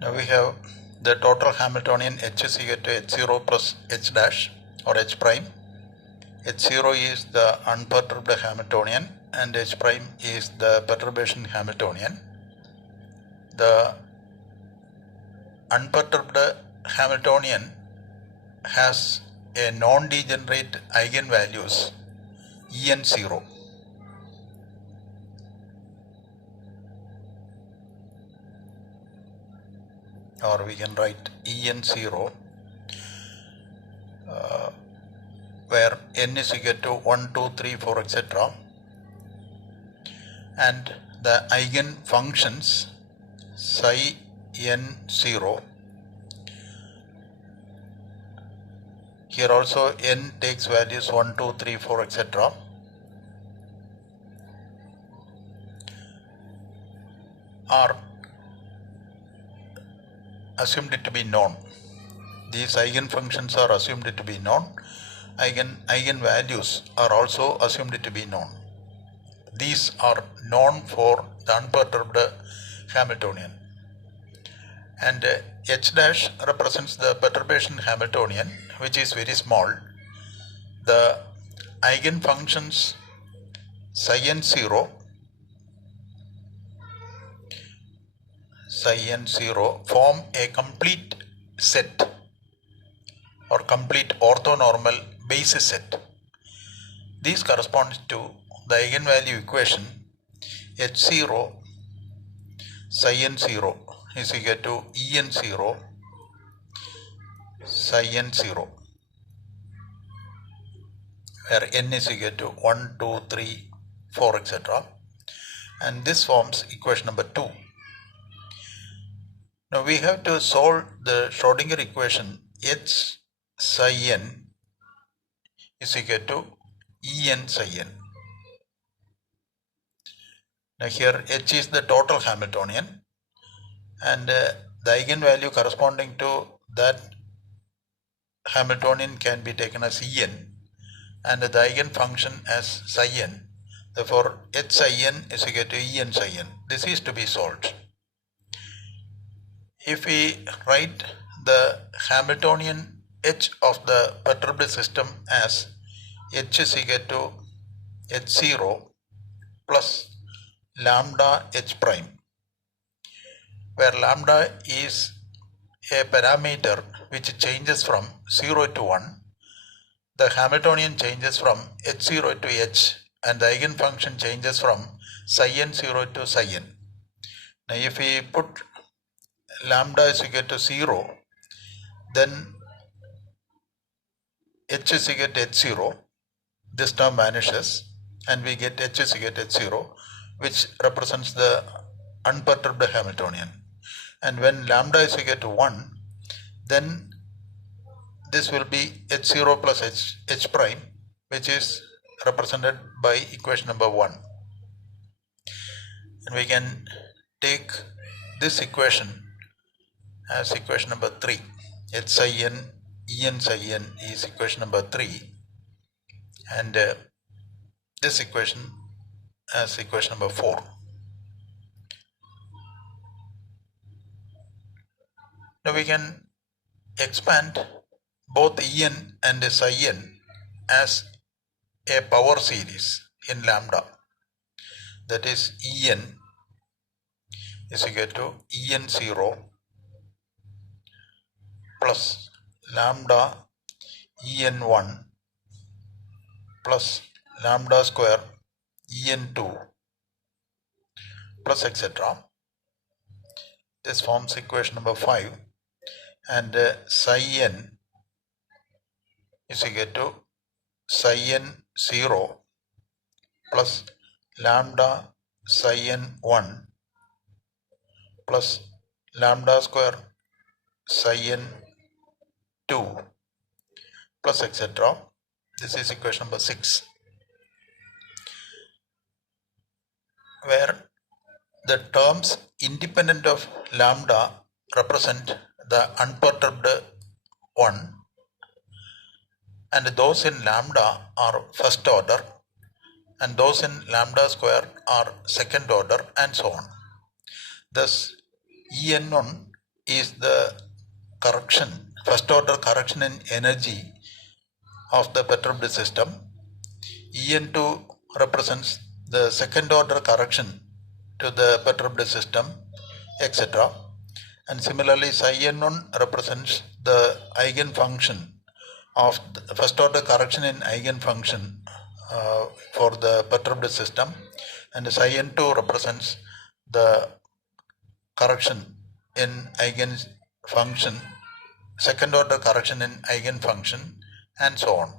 Now we have the total Hamiltonian H is equal to H0 plus H dash or H prime. H0 is the unperturbed Hamiltonian and H prime is the perturbation Hamiltonian. The unperturbed Hamiltonian has a non-degenerate eigenvalues En0. Or we can write En0 where n is equal to 1, 2, 3, 4, etc. and the eigen functions psi n0. Here also n takes values 1, 2, 3, 4, etc. are assumed to be known. These eigen functions are assumed to be known. Eigen values are also assumed to be known. These are known for the unperturbed Hamiltonian. And H dash represents the perturbation Hamiltonian, which is very small. The eigen functions psi n0 form a complete set or complete orthonormal basis set. These correspond to the eigenvalue equation H0 psi n0 is equal to En0 psi n0, where n is equal to 1, 2, 3, 4, etc. And this forms equation number 2. Now we have to solve the Schrodinger equation H psi n is equal to En psi n. Now here H is the total Hamiltonian and the eigenvalue corresponding to that Hamiltonian can be taken as En and the eigenfunction as psi n. Therefore H psi n is equal to En psi n. This is to be solved. If we write the Hamiltonian H of the perturbed system as H is equal to H0 plus lambda H prime, where lambda is a parameter which changes from 0 to 1, the Hamiltonian changes from H0 to H and the eigenfunction changes from psi n0 to psi n. Now if we put lambda is equal to 0, then H is equal to H0, this term vanishes and we get H is equal to H0, which represents the unperturbed Hamiltonian. And when lambda is equal to 1, then this will be H0 plus H prime, which is represented by equation number 1. And we can take this equation as equation number 3. H psi n, En psi n is equation number 3 and this equation as equation number 4. Now we can expand both En and psi n as a power series in lambda. That is En is equal to En0 plus lambda En1 plus lambda square En2 plus etc. This forms equation number 5 and psi n is equal to psi n0 plus lambda psi n1 plus lambda square psi n2 plus etc. This is equation number 6, where the terms independent of lambda represent the unperturbed one and those in lambda are first order and those in lambda square are second order and so on. Thus En1 is the correction, first order correction in energy of the perturbed system. En2 represents the second order correction to the perturbed system, etc. And similarly, psi n1 represents the eigenfunction of the first order correction in eigenfunction for the perturbed system, and psi n2 represents the correction in eigenfunction, second order correction in eigenfunction, and so on.